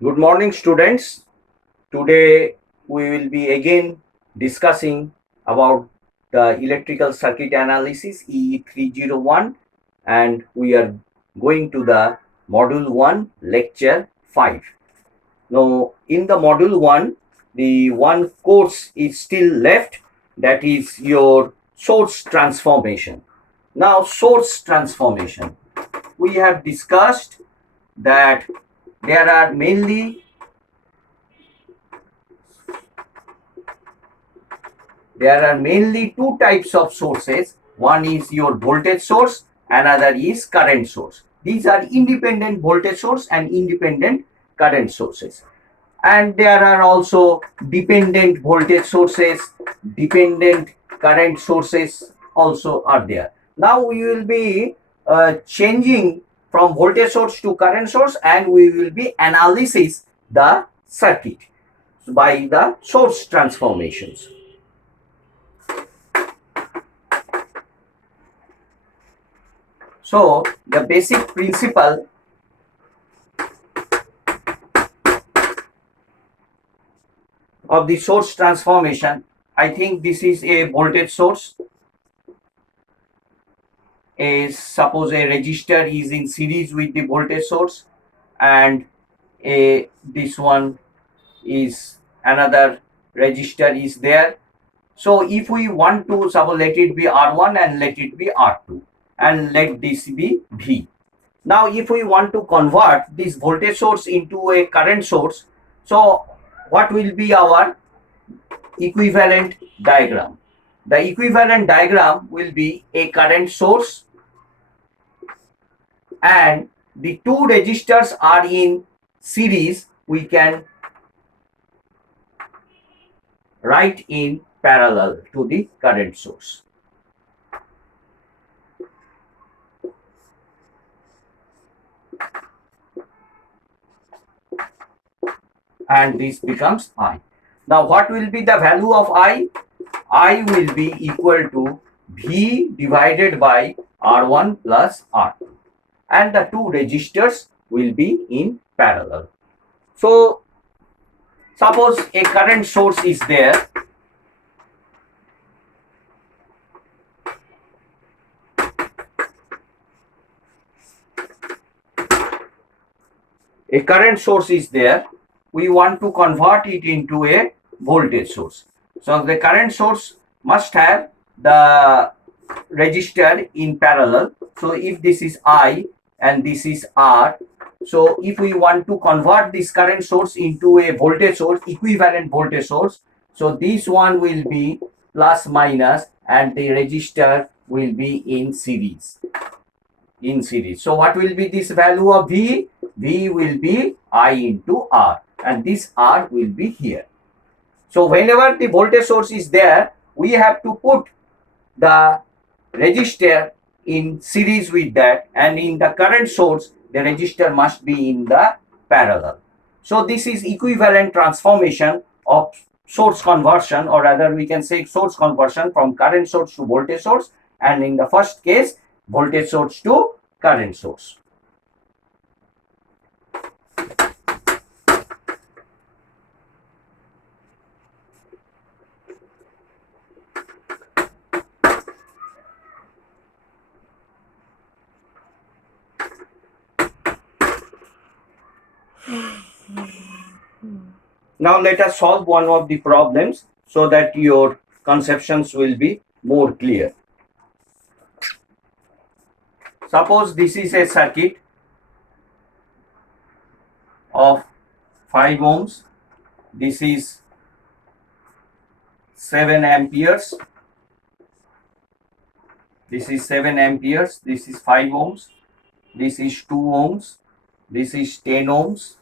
Good morning, students. Today we will be again discussing about the electrical circuit analysis EE301, and we are going to the module 1 lecture 5. Now in the module 1, the one course is still left, that is your source transformation. Now source transformation, we have discussed that there are mainly two types of sources. One is your voltage source, another is current source. These are independent voltage source and independent current sources. And there are also dependent voltage sources, dependent current sources also are there. Now we will be changing from voltage source to current source, and we will be analysis the circuit by the source transformations. So the basic principle of the source transformation, I think this is a voltage source. Suppose a resistor is in series with the voltage source, and this one is another resistor is there. So if we want to suppose, let it be R1 and let it be R2 and let this be V. Now if we want to convert this voltage source into a current source, so what will be our equivalent diagram? The equivalent diagram will be a current source, and the two resistors are in series. We can write in parallel to the current source. And this becomes I. Now what will be the value of I? I will be equal to V divided by R1 plus R2, and the two resistors will be in parallel. So suppose a current source is there. A current source is there. We want to convert it into a voltage source. So the current source must have the resistor in parallel. So if this is I and this is R, so if we want to convert this current source into a voltage source, equivalent voltage source, so this one will be plus minus and the resistor will be in series. So what will be this value of V? V will be I into R, and this R will be here. So whenever the voltage source is there, we have to put the resistor in series with that, and in the current source the resistor must be in the parallel. So this is equivalent transformation of source conversion, or rather we can say source conversion from current source to voltage source, and in the first case voltage source to current source. Now let us solve one of the problems so that your conceptions will be more clear. Suppose this is a circuit of 5 ohms. This is 7 amperes. This is 7 amperes. This is 5 ohms. This is 2 ohms. This is 10 ohms.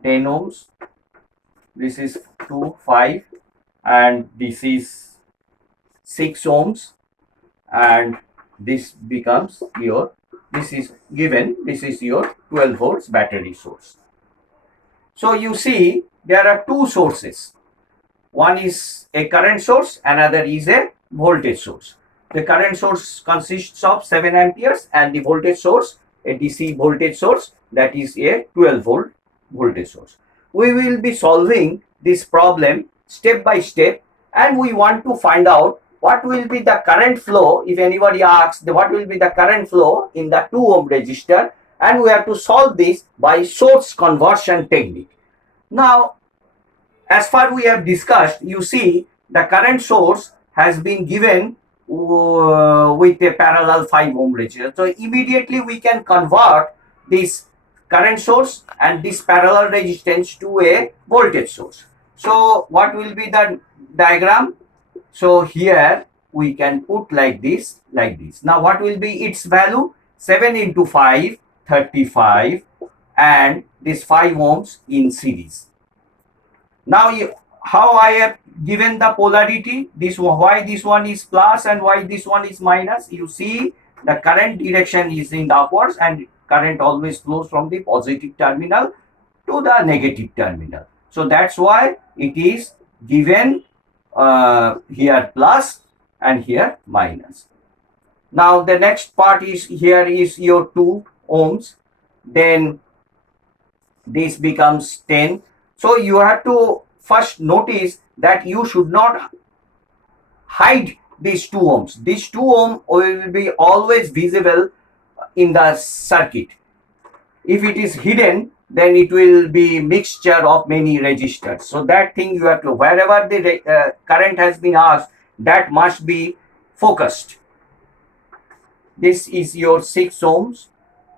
10 ohms. This is 2, 5, and this is 6 ohms, and this becomes your, this is given, this is your 12 volts battery source. So you see there are two sources. One is a current source, another is a voltage source. The current source consists of 7 amperes and the voltage source, a DC voltage source, that is a 12 volt voltage source. We will be solving this problem step by step, and we want to find out what will be the current flow. If anybody asks what will be the current flow in the 2 ohm resistor, and we have to solve this by source conversion technique. Now, as far we have discussed, you see the current source has been given with a parallel 5 ohm resistor. So immediately we can convert this current source and this parallel resistance to a voltage source. So what will be the diagram? So here we can put like this, like this. Now what will be its value? 7 into 5, 35, and this 5 ohms in series. Now how I have given the polarity, this why this one is plus and why this one is minus. You see the current direction is in the upwards, and current always flows from the positive terminal to the negative terminal. So that's why it is given here plus and here minus. Now the next part is here is your 2 ohms, then this becomes 10. So you have to first notice that you should not hide these 2 ohms. These 2 ohm will be always visible in the circuit. If it is hidden, then it will be mixture of many resistors. So that thing you have to, wherever the current has been asked, that must be focused. This is your 6 ohms.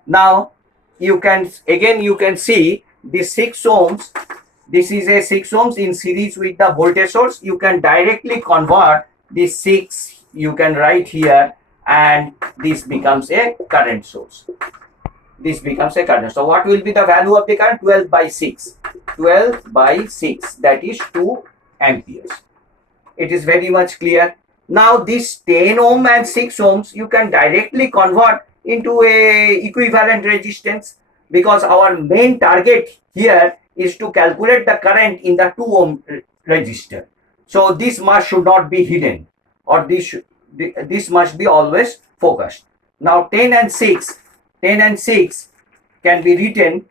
Now you can see this 6 ohms. This is a 6 ohms in series with the voltage source. You can directly convert this 6, you can write here, and this becomes a current source. This becomes a current. So what will be the value of the current? 12 by 6. 12 by 6, that is 2 amperes. It is very much clear. Now this 10 ohm and 6 ohms you can directly convert into a equivalent resistance, because our main target here is to calculate the current in the 2 ohm resistor. So this should not be hidden, or this must be always focused. Now 10 and 6 can be written,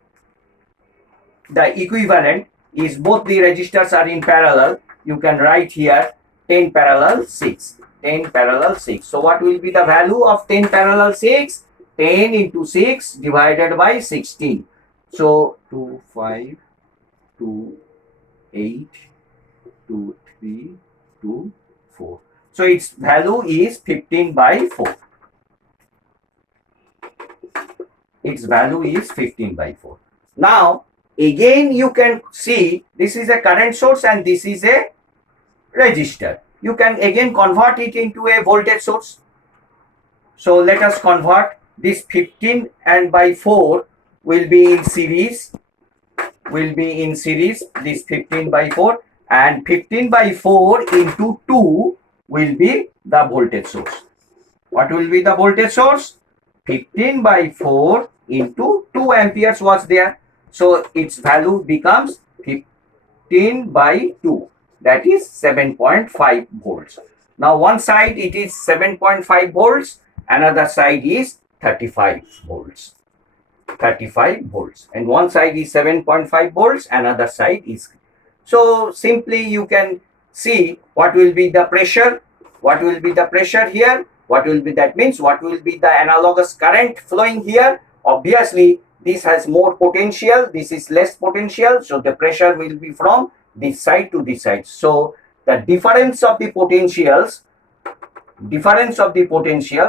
the equivalent is both the resistors are in parallel. You can write here 10 parallel 6. 10 parallel 6. So what will be the value of 10 parallel 6? 10 into 6 divided by 16. So 2, 5, 2, 8, 2, 3, 2, 4. So its value is 15 by 4. Its value is 15 by 4. Now again you can see this is a current source and this is a resistor. You can again convert it into a voltage source. So let us convert this 15 and by 4 will be in series. This 15 by 4, and 15 by 4 into 2 will be the voltage source. What will be the voltage source? 15 by 4 into 2 amperes was there. So its value becomes 15 by 2. That is 7.5 volts. Now one side it is 7.5 volts, another side is 35 volts. 35 volts, and one side is 7.5 volts, another side is. So simply you can see what will be the pressure, what will be the pressure here, what will be, that means what will be the analogous current flowing here. Obviously this has more potential, this is less potential, so the pressure will be from this side to this side. So the difference of the potentials,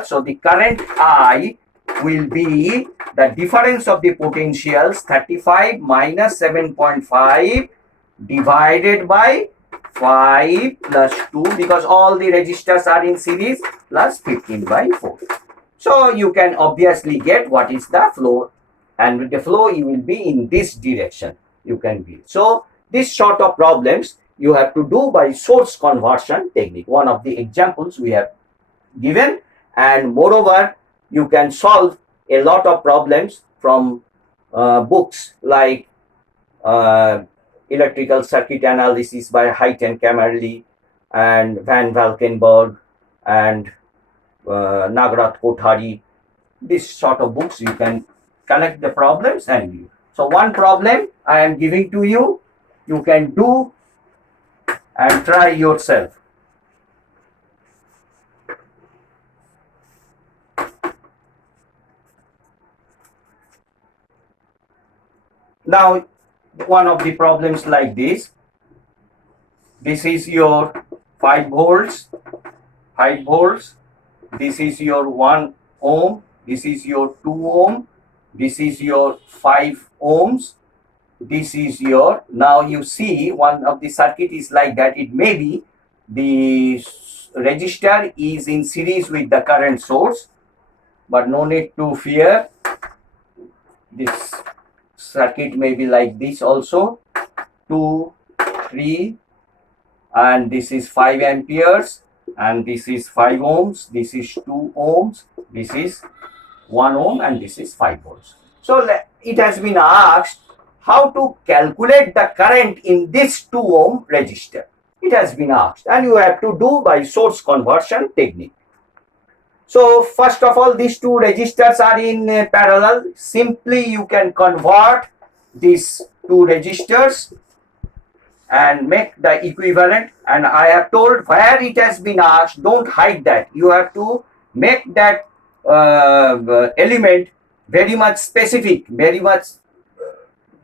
so the current I will be the difference of the potentials, 35 minus 7.5 divided by 5 plus 2, because all the resistors are in series, plus 15 by 4. So you can obviously get what is the flow, and with the flow you will be in this direction. You can be. So this sort of problems you have to do by source conversion technique. One of the examples we have given, and moreover you can solve a lot of problems from books like electrical circuit analysis by Height and Kamerly and Van Valkenburg and Nagrath Kothari. This sort of books you can collect the problems and view. So one problem I am giving to you, you can do and try yourself. Now, one of the problems like this. This is your 5 volts, 5 volts. This is your 1 ohm. This is your 2 ohm. This is your 5 ohms. This is your, now you see one of the circuit is like that. It may be the resistor is in series with the current source, but no need to fear. This circuit may be like this also, 2, 3, and this is 5 amperes, and this is 5 ohms, this is 2 ohms, this is 1 ohm, and this is 5 volts. So it has been asked how to calculate the current in this 2 ohm resistor. It has been asked, and you have to do by source conversion technique. So first of all, these 2 resistors are in parallel. Simply you can convert these 2 resistors and make the equivalent. And I have told where it has been asked, don't hide that. You have to make that element very much specific, very much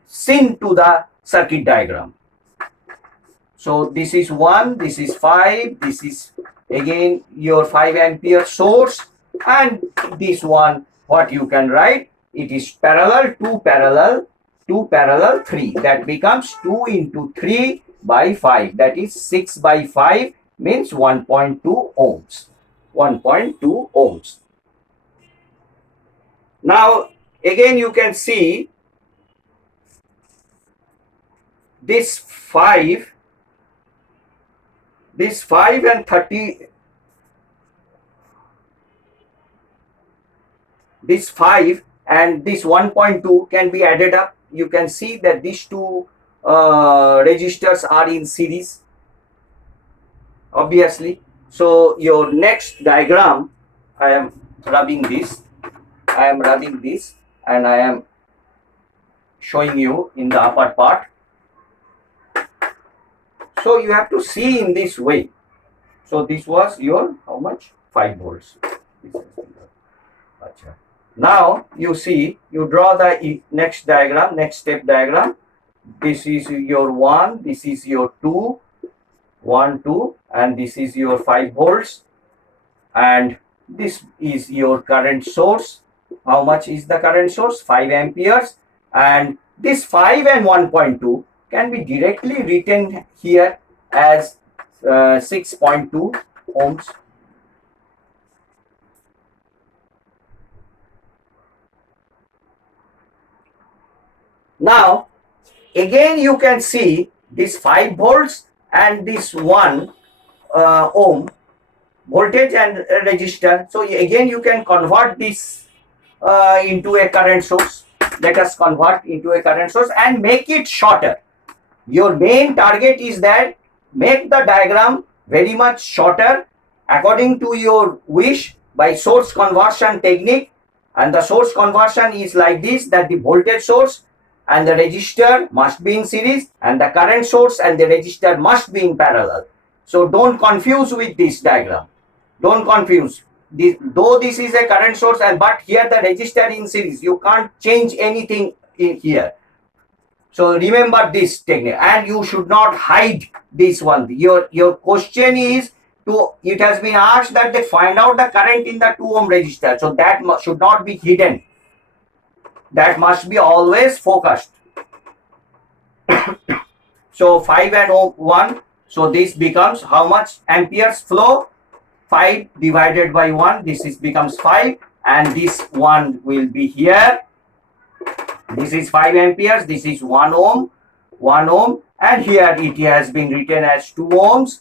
seen to the circuit diagram. So this is 1, this is 5, this is again your 5 ampere source, and this one, what you can write, it is parallel, 2 parallel, 2 parallel 3. That becomes 2 into 3 by 5. That is 6 by 5 means 1.2 ohms. 1.2 ohms. Now again you can see this 5 and 30, this 5 and this 1.2 can be added up. You can see that these 2 resistors are in series, obviously. So your next diagram, I am rubbing this, and I am showing you in the upper part. So you have to see in this way. So this was your, how much? 5 volts. Now you see, you draw the next diagram, next step diagram. This is your 1, this is your 2, 1, 2, and this is your 5 volts. And this is your current source. How much is the current source? 5 amperes. And this 5 and 1.2 can be directly written here as 6.2 ohms. Now again you can see this 5 volts and this 1 ohm voltage and resistor. So again you can convert this into a current source. Let us convert into a current source and make it shorter. Your main target is that make the diagram very much shorter according to your wish by source conversion technique. And the source conversion is like this, that the voltage source and the resistor must be in series, and the current source and the resistor must be in parallel. So don't confuse with this diagram. Don't confuse. Though this is a current source, and but here the resistor in series, you can't change anything in here. So remember this technique, and you should not hide this one. Your question is to, it has been asked that they find out the current in the 2 ohm resistor. So that should not be hidden. That must be always focused. So 5 and 1. So this becomes how much amperes flow? 5 divided by 1. This is becomes 5, and this 1 will be here. This is 5 amperes. This is 1 ohm. 1 ohm, and here it has been written as 2 ohms.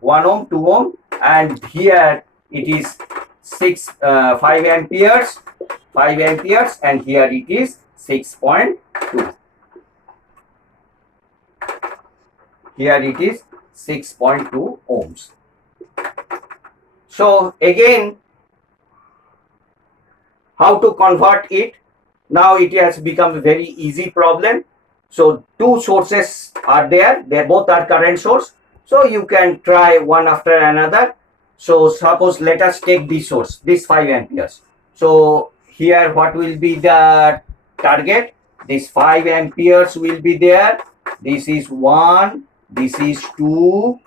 1 ohm, 2 ohm, and here it is 5 amperes. 5 amperes, and here it is 6.2. Here it is 6.2 ohms. So again, how to convert it? Now it has become a very easy problem. So two sources are there, they both are current source. So you can try one after another. So suppose let us take this source, this 5 amperes. So here what will be the target? This 5 amperes will be there. This is 1, this is 2,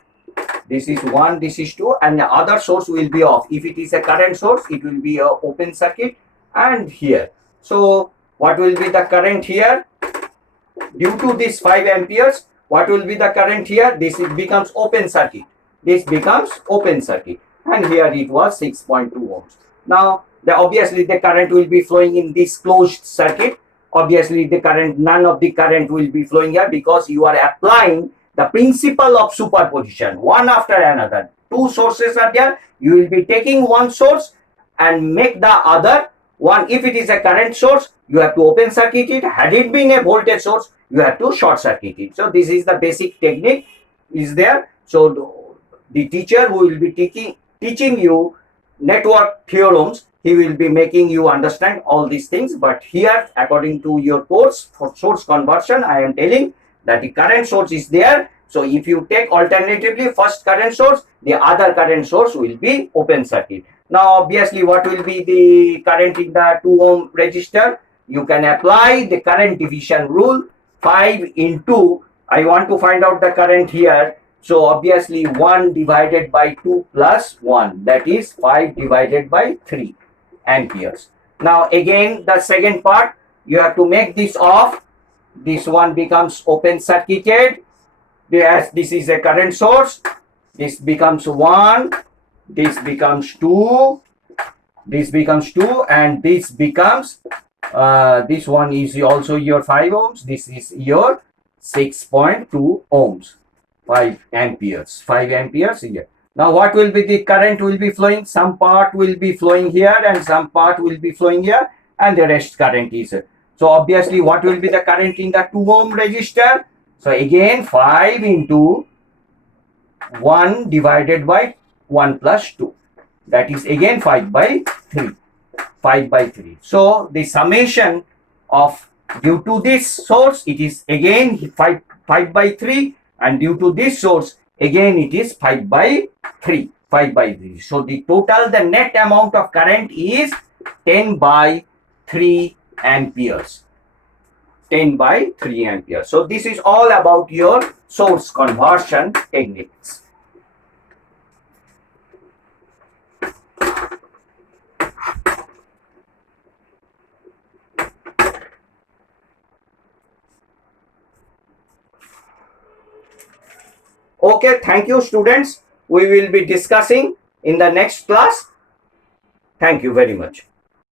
this is 1, this is 2, and the other source will be off. If it is a current source, it will be a open circuit. And here, so what will be the current here? Due to this 5 amperes, what will be the current here? This becomes open circuit. This becomes open circuit. And here it was 6.2 ohms. Now, obviously the current will be flowing in this closed circuit. Obviously the current, none of the current will be flowing here, because you are applying the principle of superposition, one after another. Two sources are there. You will be taking one source and make the other one. If it is a current source, you have to open circuit it. Had it been a voltage source, you have to short circuit it. So this is the basic technique is there. So the teacher who will be teaching you network theorems, he will be making you understand all these things. But here, according to your course for source conversion, I am telling that the current source is there. So if you take alternatively first current source, the other current source will be open circuit. Now obviously what will be the current in the 2 ohm resistor? You can apply the current division rule. 5 into, I want to find out the current here. So obviously 1 divided by 2 plus 1, that is 5 divided by 3 amperes. Now again the second part, you have to make this off. This one becomes open circuited. As this is a current source, this becomes 1, this becomes 2, this becomes 2, and this becomes this one is also your 5 ohms. This is your 6.2 ohms, 5 amperes. 5 amperes here. Now what will be the current will be flowing? Some part will be flowing here and some part will be flowing here, and the rest current is here. So obviously what will be the current in the 2 ohm resistor? So again 5 into 1 divided by 1 plus 2. That is again 5 by 3. 5 by 3. So the summation of, due to this source, it is again 5 by 3, and due to this source again it is 5 by 3. 5 by 3. So the total, the net amount of current is 10 by 3 amperes. 10 by 3 amperes. So this is all about your source conversion techniques. Okay, thank you students. We will be discussing in the next class. Thank you very much.